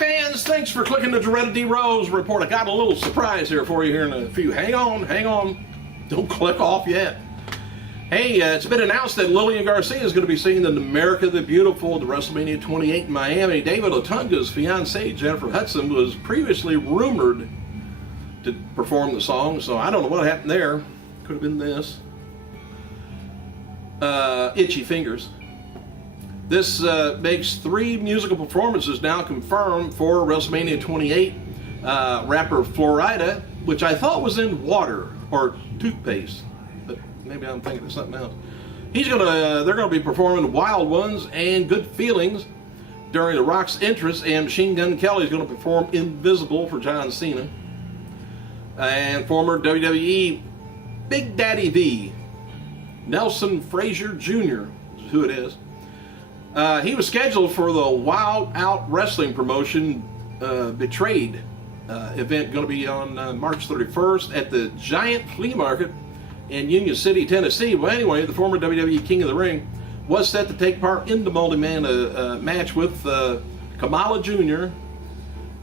fans, thanks for clicking the Doretta D. Rose report. I got a little surprise here for you here in a few. Hang on. Don't click off yet. Hey, it's been announced that Lillian Garcia is going to be singing in America the Beautiful at the WrestleMania 28 in Miami. David Otunga's fiancée, Jennifer Hudson, was previously rumored to perform the song, so I don't know what happened there. Could have been this. Itchy fingers. This makes 3 musical performances now confirmed for WrestleMania 28. Rapper Florida, which I thought was in water or toothpaste, but maybe I'm thinking of something else. They're gonna be performing Wild Ones and Good Feelings during The Rock's entrance, and Machine Gun Kelly is gonna perform Invisible for John Cena. And former WWE Big Daddy V, Nelson Frazier Jr. is who it is. He was scheduled for the Wild Out Wrestling promotion Betrayed event, going to be on March 31st at the Giant Flea Market in Union City, Tennessee. Well, anyway, the former WWE King of the Ring was set to take part in the multi-man match with Kamala Jr.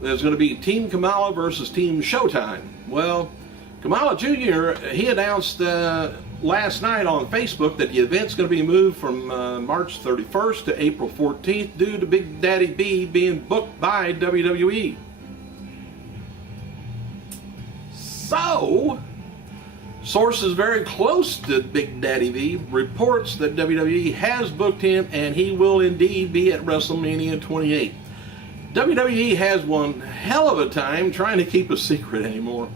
There's going to be Team Kamala versus Team Showtime. Well, Kamala Jr., he announced last night on Facebook that the event's going to be moved from March 31st to April 14th due to Big Daddy B being booked by WWE. So, sources very close to Big Daddy V reports that WWE has booked him and he will indeed be at WrestleMania 28. WWE has one hell of a time trying to keep a secret anymore.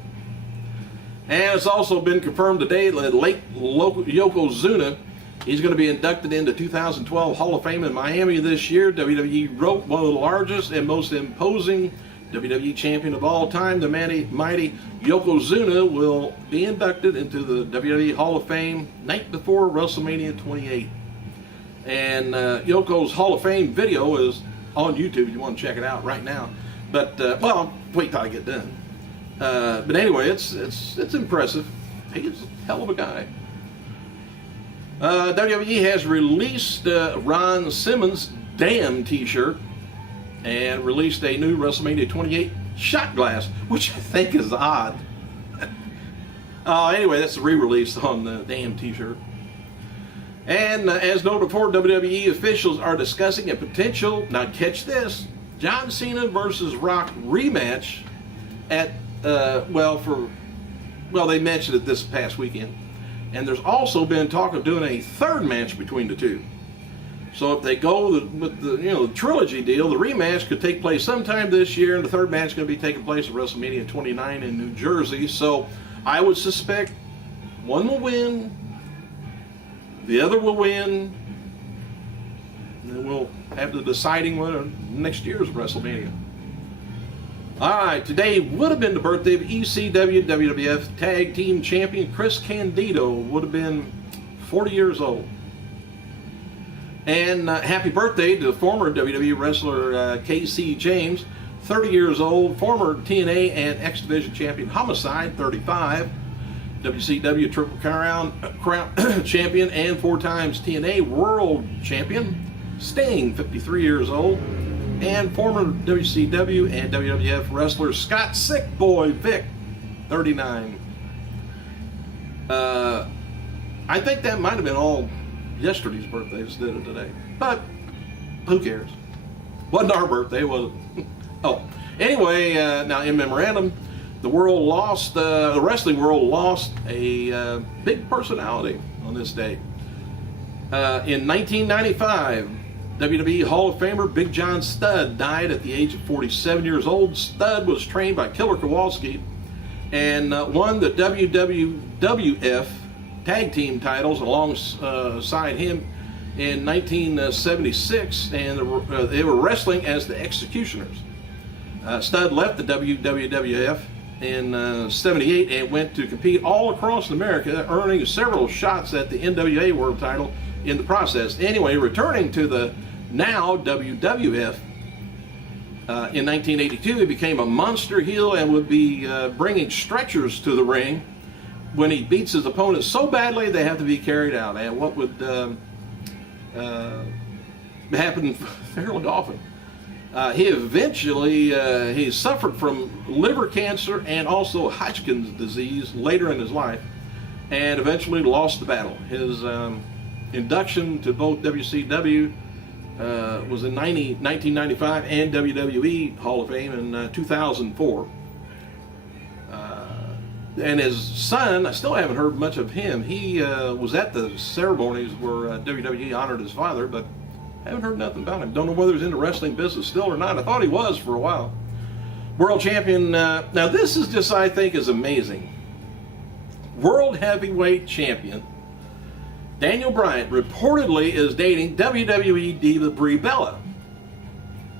And it's also been confirmed today that late Yokozuna, he's going to be inducted into 2012 Hall of Fame in Miami this year. WWE wrote one of the largest and most imposing WWE champion of all time, the mighty Yokozuna, will be inducted into the WWE Hall of Fame night before WrestleMania 28. And Yoko's Hall of Fame video is on YouTube if you want to check it out right now. But, well, wait till I get done. But anyway, it's impressive. He's a hell of a guy. WWE has released Ron Simmons' Damn t-shirt and released a new WrestleMania 28 shot glass, which I think is odd. Anyway, that's a re-release on the Damn t-shirt. And as noted before, WWE officials are discussing a potential, now catch this, John Cena versus Rock rematch at they mentioned it this past weekend, and there's also been talk of doing a third match between the two. So if they go with the trilogy deal, the rematch could take place sometime this year, and the third match is going to be taking place at WrestleMania 29 in New Jersey. So I would suspect one will win, the other will win, and then we'll have the deciding winner next year's WrestleMania. Alright, today would have been the birthday of ECW WWF Tag Team Champion Chris Candido, would have been 40 years old. And happy birthday to former WWE wrestler KC James, 30 years old, former TNA and X Division Champion Homicide, 35, WCW Triple Crown Champion and 4 times TNA World Champion, Sting, 53 years old, and former WCW and WWF wrestler Scott Sick Boy Vic, 39. I think that might have been all yesterday's birthdays instead of today, but who cares? Wasn't our birthday, was it? Oh, anyway, now in memorandum, the wrestling world lost a big personality on this day. In 1995, WWE Hall of Famer Big John Studd died at the age of 47 years old. Studd was trained by Killer Kowalski and won the WWF tag team titles alongside him in 1976, and they were wrestling as the Executioners. Studd left the WWF in 78 and went to compete all across America, earning several shots at the NWA World title in the process. Anyway, returning to the now WWF in 1982, he became a monster heel and would be bringing stretchers to the ring when he beats his opponents so badly they have to be carried out. And what would happen fairly often. He suffered from liver cancer and also Hodgkin's disease later in his life, and eventually lost the battle. His induction to both WCW was in 1995 and WWE Hall of Fame in 2004. And his son, I still haven't heard much of him. He was at the ceremonies where WWE honored his father, but haven't heard nothing about him. Don't know whether he's in the wrestling business still or not. I thought he was for a while. World champion. Now this is just, I think, is amazing. World heavyweight champion Daniel Bryan reportedly is dating WWE diva Brie Bella.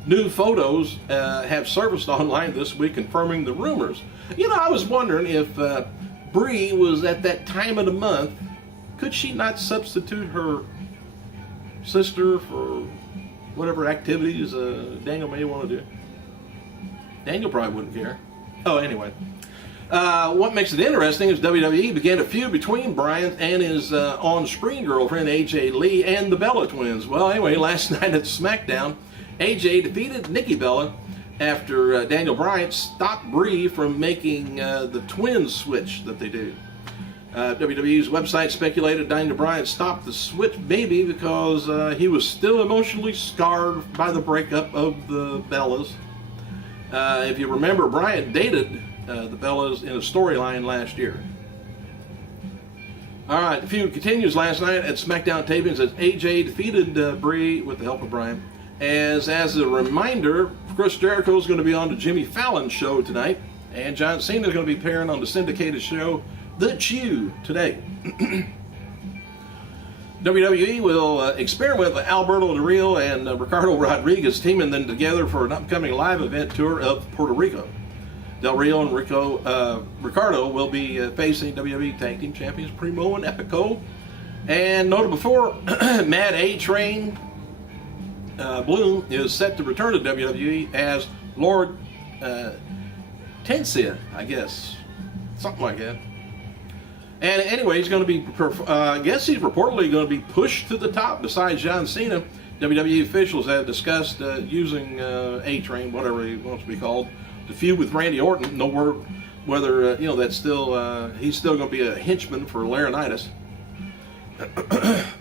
New photos have surfaced online this week confirming the rumors. You know, I was wondering if Brie was at that time of the month, could she not substitute her sister for whatever activities Daniel may want to do? Daniel probably wouldn't care. Oh, anyway. What makes it interesting is WWE began a feud between Bryan and his on-screen girlfriend AJ Lee and the Bella twins. Well, anyway, last night at SmackDown, AJ defeated Nikki Bella after Daniel Bryan stopped Brie from making the twins switch that they do. WWE's website speculated Daniel Bryan stopped the switch maybe because he was still emotionally scarred by the breakup of the Bellas. If you remember, Bryan dated the Bellas in a storyline last year. Alright, the feud continues last night at SmackDown tapings as AJ defeated Brie with the help of Bryan. As a reminder, Chris Jericho is going to be on the Jimmy Fallon show tonight, and John Cena is going to be appearing on the syndicated show The Chew today. WWE will experiment with Alberto Del Rio and Ricardo Rodriguez, teaming them together for an upcoming live event tour of Puerto Rico. Del Rio and Ricardo will be facing WWE Tag Team Champions Primo and Epico. And noted before, Mad A-Train Bloom is set to return to WWE as Lord Tensia, I guess. Something like that. And anyway, he's going to be, I guess he's reportedly going to be pushed to the top besides John Cena. WWE officials have discussed using A-Train, whatever he wants to be called, to feud with Randy Orton. No word whether, that's still, he's still going to be a henchman for Laurinaitis.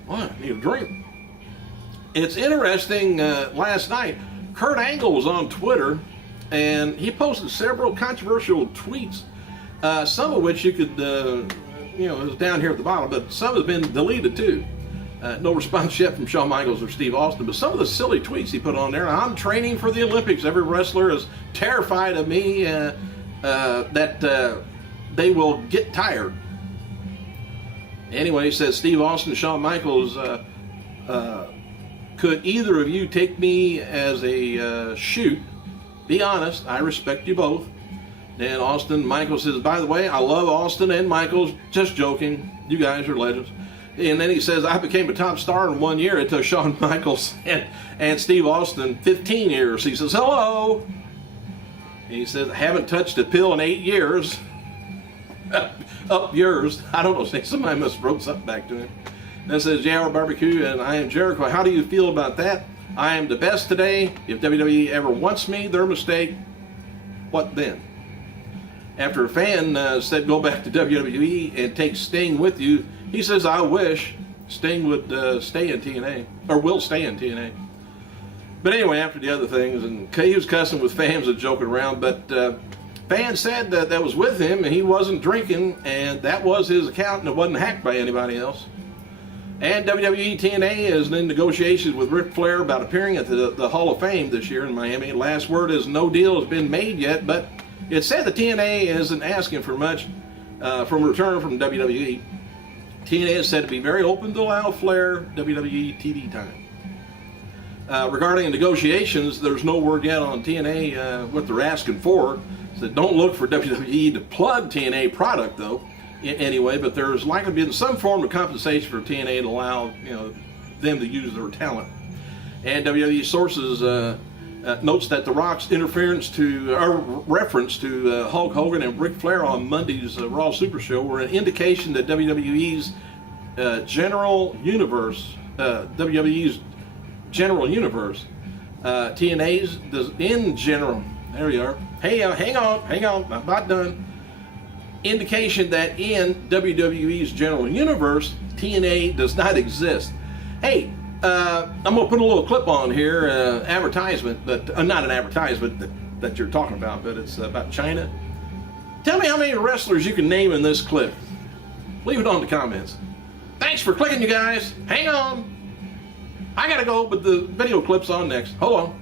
Well, I need a drink. It's interesting, last night, Kurt Angle was on Twitter, and he posted several controversial tweets, some of which you could, it was down here at the bottom, but some have been deleted too. No response yet from Shawn Michaels or Steve Austin, but some of the silly tweets he put on there. I'm training for the Olympics. Every wrestler is terrified of me that they will get tired. Anyway, he says, Steve Austin, Shawn Michaels, could either of you take me as a shoot? Be honest, I respect you both. Then Austin, Michaels says, by the way, I love Austin and Michaels. Just joking. You guys are legends. And then he says, I became a top star in 1 year. It took Shawn Michaels and Steve Austin 15 years. He says, hello. He says, I haven't touched a pill in 8 years. Up yours. I don't know. Somebody must have wrote something back to him. Then it says, JR Barbecue and I am Jericho. How do you feel about that? I am the best today. If WWE ever wants me, their mistake. What then? After a fan said go back to WWE and take Sting with you, he says, I wish Sting would stay in TNA, or will stay in TNA. But anyway, after the other things, and he was cussing with fans and joking around, but fans said that was with him and he wasn't drinking, and that was his account and it wasn't hacked by anybody else. And WWE TNA is in negotiations with Ric Flair about appearing at the Hall of Fame this year in Miami. Last word is no deal has been made yet, but it's said the TNA isn't asking for much from return from WWE. TNA is said to be very open to allow Flair WWE TV time. Regarding negotiations, there's no word yet on TNA what they're asking for. So don't look for WWE to plug TNA product though. Anyway, but there's likely been some form of compensation for TNA to allow them to use their talent. And WWE sources notes that The Rock's reference to Hulk Hogan and Ric Flair on Monday's Raw Super Show were an indication that WWE's General Universe TNA's in general. There we are. Hey, hang on, I'm about done. Indication that in WWE's general universe, TNA does not exist. Hey, I'm gonna put a little clip on here, advertisement, that not an advertisement that you're talking about, but it's about China. Tell me how many wrestlers you can name in this clip. Leave it on the comments. Thanks for clicking, you guys. Hang on. I gotta go, but the video clip's on next. Hold on.